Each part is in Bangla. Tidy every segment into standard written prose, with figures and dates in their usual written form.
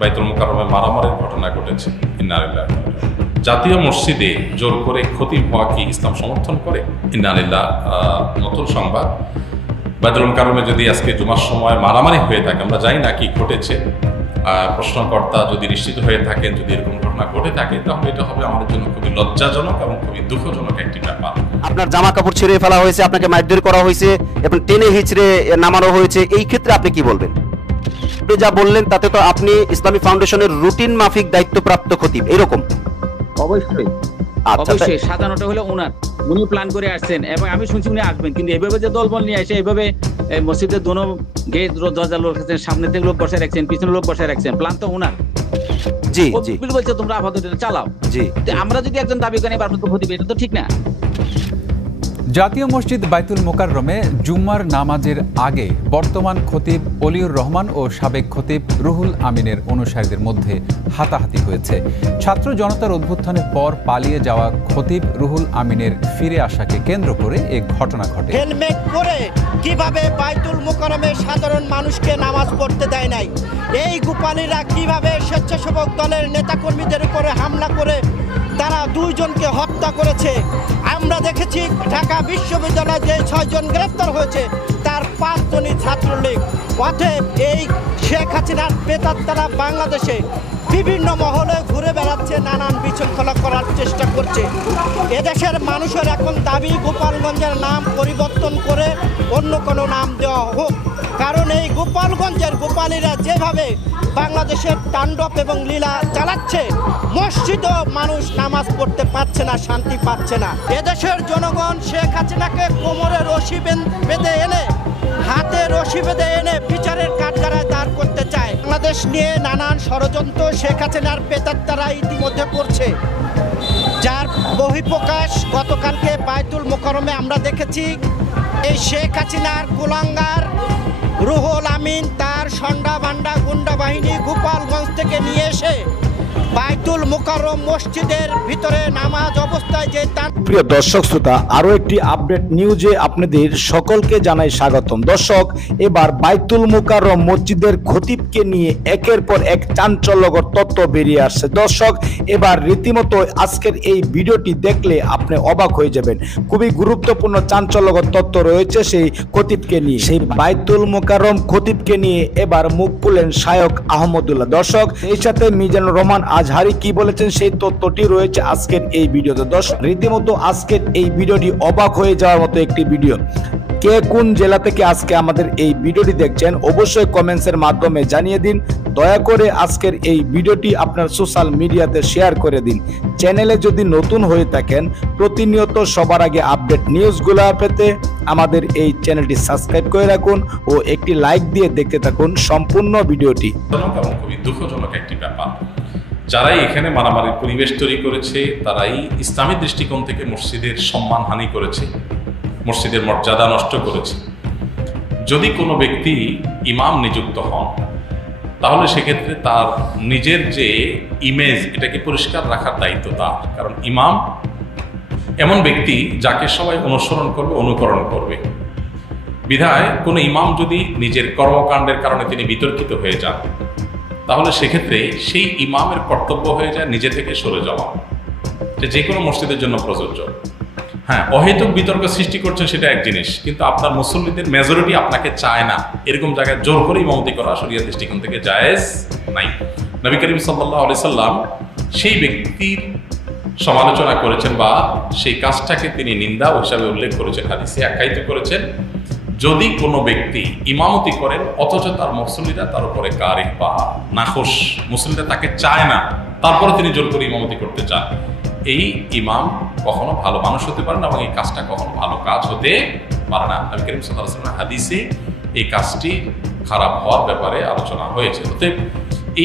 বাইতুল মুকাররমে মারামারির ঘটনা ঘটেছে। ইন্না লিল্লাহি ওয়া ইন্না ইলাইহি রাজিউন। জাতীয় মসজিদে জোর করে খতিব হওয়া কি ইসলাম সমর্থন করে? ইন্না লিল্লাহি। নতুন সংবাদ, বাইতুল মুকাররমে যদি আজকে জুমার সময় মারামারি হয়ে থাকে, আমরা জানি না কি ঘটেছে, প্রশ্নকর্তা যদি নিশ্চিত হয়ে থাকেন, যদি এরকম ঘটনা ঘটে থাকে, তাহলে এটা হবে আমাদের জন্য খুবই লজ্জাজনক এবং খুবই দুঃখজনক একটি ব্যাপার। আপনার জামা কাপড় ছিঁড়ে ফেলা হয়েছে, আপনাকে মারধর করা হয়েছে এবং টেনে হিচড়ে নামানো হয়েছে, এই ক্ষেত্রে আপনি কি বলবেন? আপনি যা বললেন তাতে তো আপনি ইসলামী ফাউন্ডেশনের রুটিন মাফিক দায়িত্বপ্রাপ্ত খতিব, এরকম? অবশ্যই অবশ্যই। সাজানোটা হলো ওনার, উনি প্ল্যান করে আসছেন এবং আমি শুনছি উনি আসবেন, কিন্তু এইভাবে যে দলবল নিয়ে আসে, এইভাবে মসজিদের দোনো গেট দরজা লোক রাখছেন, সামনে থেকে লোক বসায় রাখছেন, পিছনে লোক বসায় রাখছেন, প্ল্যান তো ওনার। জি জি বলছে তোমরা আপাতত চালাও। জি, আমরা যদি একজন দাবি করি আপনার তো ক্ষতি, এটা তো ঠিক না। জাতীয় মসজিদ বাইতুল মোকাররমে জুম্মার নামাজের আগে বর্তমান খতিব অলিউর রহমান ও সাবেক খতিব রুহুল আমিনের অনুসারীদের মধ্যে হাতাহাতি হয়েছে। ছাত্র জনতার অভ্যুত্থানের পর পালিয়ে যাওয়া খতিব রুহুল আমিনের ফিরে আসাকে কেন্দ্র করে এই ঘটনা ঘটে। হেলমেট পরে কিভাবে বাইতুল মোকাররমে সাধারণ মানুষকে নামাজ পড়তে দেয় নাই, এই গোপালীরা কিভাবে স্বেচ্ছাসেবক দলের নেতাকর্মীদের উপরে হামলা করে তারা 2 জনকে হত্যা করেছে। আমরা দেখেছি ঢাকা বিশ্ববিদ্যালয়ে যে 6 জন গ্রেফতার হয়েছে তার 5 জনই ছাত্রলীগ। অতএব এই শেখ হাসিনার প্রেতাত্মারা বাংলাদেশে বিভিন্ন মহলে ঘুরে বেড়াচ্ছে, নানান বিশৃঙ্খলা করার চেষ্টা করছে। এদেশের মানুষের এখন দাবি গোপালগঞ্জের নাম পরিবর্তন করে অন্য কোনো নাম দেওয়া হোক, কারণ এই গোপালগঞ্জের গোপালীরা যেভাবে বাংলাদেশের তাণ্ডব এবং লীলা চালাচ্ছে, মসজিদেও মানুষ নামাজ পড়তে পারছে না, শান্তি পাচ্ছে না। এদেশের জনগণ শেখ হাসিনাকে কোমরে রশি বেঁধে এনে, হাতে রশি বেঁধে এনে বিচারের কাঠগড়ায় দাঁড় করতে চায়। বাংলাদেশ নিয়ে নানান ষড়যন্ত্র শেখ হাসিনার প্রেতাত্মারা ইতিমধ্যে করছে, যার বহিঃপ্রকাশ গতকালকে বাইতুল মোকাররমে আমরা দেখেছি। এই শেখ হাসিনার কুলাঙ্গার রুহুল আমিন তার সন্ডা বান্ডা গুন্ডা বাহিনী গোপালগঞ্জ থেকে নিয়ে এসে বাইতুল মোকাররম মসজিদের ভিতরে নামাজ অবস্থায় যে প্রিয় দর্শক শ্রোতা, আরো একটি আপডেট নিউজে আপনাদের সকলকে জানাই স্বাগতম। দর্শক, এবার বাইতুল মোকাররম মসজিদের খতিবকে নিয়ে একের পর এক চাঞ্চল্যকর তথ্য বেরিয়ে আসছে। দর্শক, এবার রীতিমতো আজকের এই ভিডিওটি দেখলে আপনি অবাক হয়ে যাবেন। খুবই গুরুত্বপূর্ণ চাঞ্চল্যকর তথ্য রয়েছে সেই খতিবকে নিয়ে। সেই বাইতুল মোকাররম খতিবকে নিয়ে এবার মুখ খুললেন শায়খ আহমদুল্লাহ। দর্শক, এই সাথে মিজানুর রহমান আজহারি কি বলেছেন সেই তথ্যটি রয়েছে আজকের এই ভিডিওতে। দর্শক, রীতিমতো আজকের এই ভিডিওটি অবাক হয়ে যাওয়ার মতো একটি ভিডিও। কে কোন জেলা থেকে আজকে আমাদের এই ভিডিওটি দেখছেন অবশ্যই কমেন্টসের মাধ্যমে জানিয়ে দিন। দয়া করে আজকের এই ভিডিওটি আপনার সোশ্যাল মিডিয়াতে শেয়ার করে দিন। চ্যানেলে যদি নতুন হয়ে থাকেন, প্রতিনিয়ত সবার আগে আপডেট নিউজগুলো পেতে আমাদের এই চ্যানেলটি সাবস্ক্রাইব করে রাখুন ও একটি লাইক দিয়ে দেখতে থাকুন সম্পূর্ণ ভিডিওটি। খুবই দুঃখজনক একটি ব্যাপার। যারাই এখানে মারামারির পরিবেশ তৈরি করেছে তারাই ইসলামী দৃষ্টিকোণ থেকে মসজিদের সম্মানহানি করেছে, মসজিদের মর্যাদা নষ্ট করেছে। যদি কোনো ব্যক্তি ইমাম নিযুক্ত হন, তাহলে সেক্ষেত্রে তার নিজের যে ইমেজ, এটাকে পরিষ্কার রাখার দায়িত্ব তার। কারণ ইমাম এমন ব্যক্তি যাকে সবাই অনুসরণ করবে, অনুকরণ করবে। বিধায় কোনো ইমাম যদি নিজের কর্মকাণ্ডের কারণে তিনি বিতর্কিত হয়ে যান, তাহলে সেক্ষেত্রে সেই ইমামের কর্তব্য হয়ে যায় নিজে থেকে সরে যাওয়া। এটা যে কোনো মসজিদের জন্য প্রযোজ্য। হ্যাঁ, অহেতুক বিতর্ক সৃষ্টি করছেন সেটা এক জিনিস, কিন্তু আপনার মুসল্লিদের মেজরিটি আপনাকে চায় না, এরকম জায়গায় জোর করে ইমামতি করা শরিয়াত দৃষ্টিকোণ থেকে জায়েজ নাই। নবী করিম সাল্লাল্লাহু আলাইহি সাল্লাম সেই ব্যক্তির সমালোচনা করেছেন বা সেই কাজটাকে তিনি নিন্দা হিসাবে উল্লেখ করেছেন, হাদিসে আখ্যায়িত করেছেন। যদি কোনো ব্যক্তি ইমামতি করেন অথচ তার মুসল্লিরা তার উপরে কারিহ বা নাখোশ, মুসল্লিরা তাকে চায় না, তারপরে তিনি জোর করে ইমামতি করতে চান, এই ইমাম কখনো ভালো মানুষ হতে পারে না এবং এই কাজটা কখনো ভালো কাজ হতে পারে না। নবী করিম সাল্লাল্লাহু আলাইহি ওয়াসাল্লামের হাদিসে এই কাজটি খারাপ হওয়ার ব্যাপারে আলোচনা হয়েছে। অতএব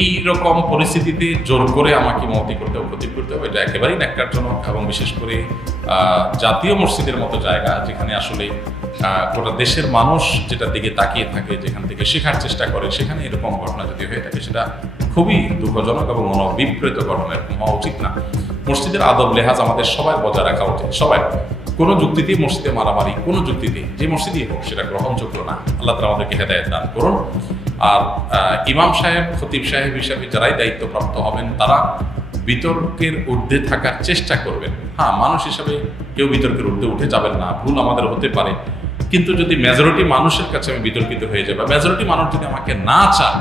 এই রকম পরিস্থিতিতে জোর করে আমাকে ইমামতি করতে হবে, খতিব করতে হবে, এটা একেবারেই ন্যাক্কারজনক। এবং বিশেষ করে জাতীয় মসজিদের মতো জায়গা, যেখানে আসলে গোটা দেশের মানুষ যেটার দিকে তাকিয়ে থাকে, যেখান থেকে শেখার চেষ্টা করে, সেখানে এরকম ঘটনা যদি হয়ে থাকে সেটা খুবই দুঃখজনক এবং মনোবিপ্রেত ঘটনা। এরকম হওয়া উচিত না। মসজিদের আদব লেহাজ আমাদের সবাই বজায় রাখা উচিত। সবাই, কোনো যুক্তিতেই মসজিদে মারামারি, কোনো যুক্তিতে যে মসজিদই হোক, সেটা গ্রহণযোগ্য না। আল্লাহ তাআলা আমাদেরকে হেদায়েত দান করুন। আর ইমাম সাহেব, খতিব সাহেব হিসাবে যারাই দায়িত্বপ্রাপ্ত হবেন তারা বিতর্কের ঊর্ধ্বে থাকার চেষ্টা করবেন। হ্যাঁ, মানুষ হিসাবে কেউ বিতর্কের ঊর্ধ্বে উঠে যাবেন না, ভুল আমাদের হতে পারে, কিন্তু যদি মেজরিটি মানুষের কাছে আমি বিতর্কিত হয়ে যাই বা মেজরিটি মানুষ যদি আমাকে না চায়,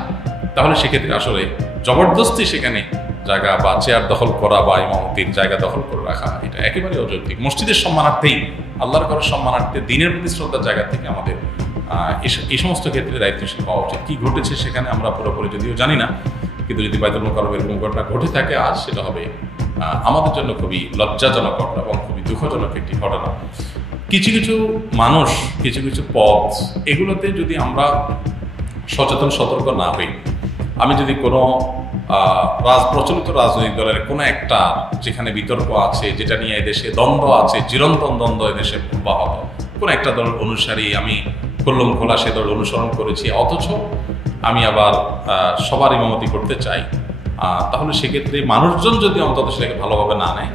তাহলে সেক্ষেত্রে আসলে জবরদস্তি সেখানে জায়গা বা চেয়ার দখল করা বা ইমামতির জায়গা দখল করে রাখা এটা একেবারে অযৌক্তিক। মসজিদের সম্মানার্থেই, আল্লাহর ঘরের সম্মানার্থে, দিনের প্রতি শ্রদ্ধার জায়গা থেকে আমাদের এই সমস্ত ক্ষেত্রে দায়িত্বশীল হওয়া উচিত। কি ঘটেছে সেখানে আমরা পুরোপুরি যদিও জানি না, কিন্তু যদি বাইতুল মুকাররমে এরকম ঘটনা ঘটে থাকে আজ, সেটা হবে আমাদের জন্য খুবই লজ্জাজনক ঘটনা এবং খুবই দুঃখজনক একটি ঘটনা। কিছু কিছু মানুষ, কিছু কিছু পথ, এগুলোতে যদি আমরা সচেতন সতর্ক না হই, আমি যদি কোনো প্রচলিত রাজনৈতিক দলের কোনো একটা, যেখানে বিতর্ক আছে, যেটা নিয়ে এদেশে দ্বন্দ্ব আছে, চিরন্তন দ্বন্দ্ব এদেশে অব্যাহত, কোনো একটা দলের অনুসারী আমি খুল্লম খোলা সে দল অনুসরণ করেছি, অথচ আমি আবার সবার ইমামতি করতে চাই, তাহলে সেক্ষেত্রে মানুষজন যদি অন্তত সেটাকে ভালোভাবে না নেয়,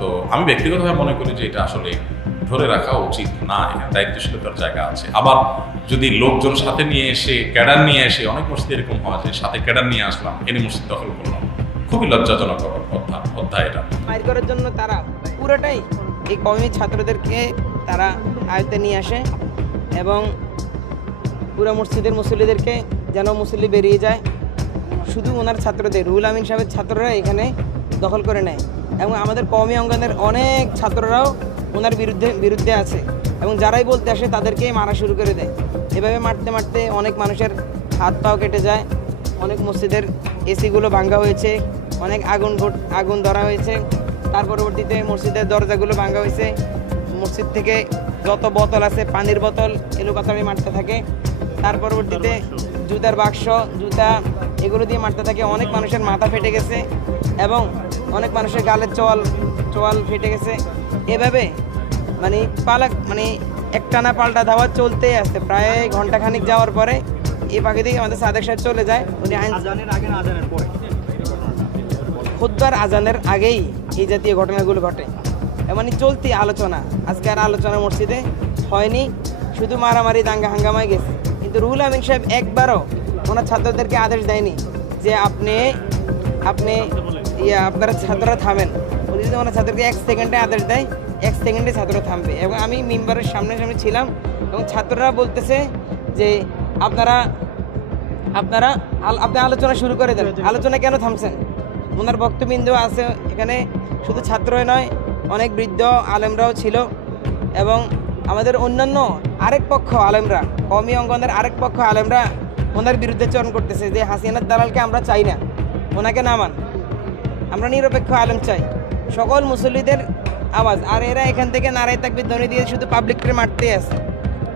তো আমি ব্যক্তিগতভাবে মনে করি যে এটা আসলে ধরে রাখা উচিত না। এখানে দায়িত্বশীলতার জায়গা আছে। আবার যদি লোকজন সাথে নিয়ে এসে, ক্যাডার নিয়ে এসে, অনেক মসজিদে এরকম হয় যে সাথে ক্যাডার নিয়ে আসলাম, এনে মসজিদ দখল করলাম, খুবই লজ্জাজনক অধ্যায় এটা। মাইর করার জন্য তারা পুরোটাই এই কওমি ছাত্রদেরকে তারা আয়ত্তে নিয়ে আসে এবং পুরো মসজিদের মুসল্লিদেরকে যেন মুসল্লি বেরিয়ে যায়, শুধু ওনার ছাত্রদের, রুহুল আমিন সাহেবের ছাত্ররা এখানে দখল করে নেয় এবং আমাদের কওমি অঙ্গনের অনেক ছাত্ররাও ওনার বিরুদ্ধে আছে এবং যারাই বলতে আসে তাদেরকে মারা শুরু করে দেয়। এভাবে মারতে মারতে অনেক মানুষের হাত পাও কেটে যায়, অনেক মসজিদের এসিগুলো ভাঙ্গা হয়েছে, অনেক আগুন ধরা হয়েছে, তার পরবর্তীতে মসজিদের দরজাগুলো ভাঙ্গা হয়েছে, মসজিদ থেকে যত বোতল আছে, পানির বোতল, এলোপাতাড়ি মারতে থাকে, তার পরবর্তীতে জুতার বাক্স, জুতা, এগুলো দিয়ে মারতে থাকে। অনেক মানুষের মাথা ফেটে গেছে এবং অনেক মানুষের গালের চোয়াল ফেটে গেছে। এভাবে মানে একটানা পাল্টা ধাওয়া চলতেই আসছে। প্রায় ঘন্টাখানিক যাওয়ার পরে এই পাখি থেকে আমাদের সাদেক সাহেব চলে যায়। উনি খুতবার আজানের আগেই এই জাতীয় ঘটনাগুলো ঘটে। মানে চলতি আলোচনা, আজকে আর আলোচনা মসজিদে হয়নি, শুধু মারামারি, দাঙ্গা হাঙ্গামায় গেছে। কিন্তু রুহুল আমিন সাহেব একবারও ওনার ছাত্রদেরকে আদেশ দেয়নি যে আপনারা ছাত্ররা থামেন। উনি যদি ওনার ছাত্রকে 1 সেকেন্ডে আদেশ দেয়, 1 সেকেন্ডে ছাত্র থামবে। এবং আমি মিম্বারের সামনে ছিলাম এবং ছাত্ররা বলতেছে যে আপনি আলোচনা শুরু করে দেন, আলোচনা কেন থামছেন? ওনার বক্তবিন্দু আছে এখানে, শুধু ছাত্রই নয়, অনেক বৃদ্ধ আলেমরাও ছিল এবং আমাদের অন্যান্য আরেক পক্ষ আলেমরা, কওমি অঙ্গনের আরেক পক্ষ আলেমরা ওনার বিরুদ্ধে চরণ করতেছে যে হাসিনার দালালকে আমরা চাই না, ওনাকে নামান, আমরা নিরপেক্ষ আলেম চাই, সকল মুসল্লিদের আওয়াজ। আর এরা এখান থেকে নারায়ে তাকবীর ধ্বনি দিয়ে শুধু পাবলিককে মারতে আসে,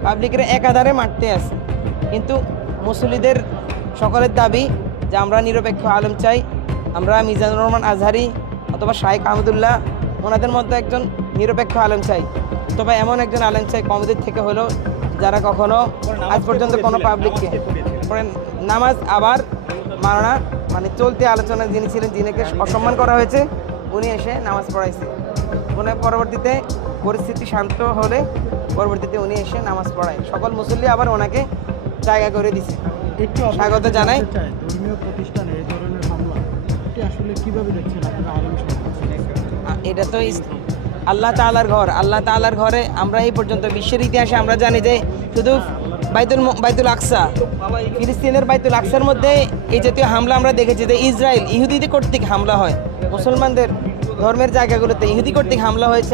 পাবলিকের একাধারে মারতে আসে। কিন্তু মুসল্লিদের সকলের দাবি যে আমরা নিরপেক্ষ আলেম চাই, আমরা মিজানুর রহমান আজহারি অথবা শাইখ আহমদুল্লাহ ওনাদের মধ্যে একজন নিরপেক্ষ আলেম চাই, অথবা এমন একজন আলেম চাই কওমিদের থেকে হলো যারা কখনো আজ পর্যন্ত কোনো পাবলিককে নামাজ আবার মানা, মানে চলতি আলোচনা যিনি ছিলেন, যিনিকে অসম্মান করা হয়েছে, উনি এসে নামাজ পড়াইছে। উনি পরবর্তীতে পরিস্থিতি শান্ত হলে পরবর্তীতে উনি এসে নামাজ পড়ায়, সকল মুসল্লি আবার ওনাকে জায়গা করে দিছে। স্বাগত জানাই। ধর্মীয় প্রতিষ্ঠানে এই ধরনের হামলা আসলে কিভাবে দেখছেন আপনারা আলেম সমাজ? এটা তো আল্লাহ তাআলার ঘর, আল্লাহ তাআলার ঘরে আমরা এই পর্যন্ত বিশ্বের ইতিহাসে আমরা জানি যে শুধু বাইতুল আকসা, ফিলিস্তিনের বাইতুল আকসার মধ্যে এই জাতীয় হামলা আমরা দেখেছি যে ইসরায়েল ইহুদিদের কর্তৃক হামলা হয়, মুসলমানদের ধর্মের জায়গাগুলোতে ইহুদি কর্তৃক হামলা হয়েছে।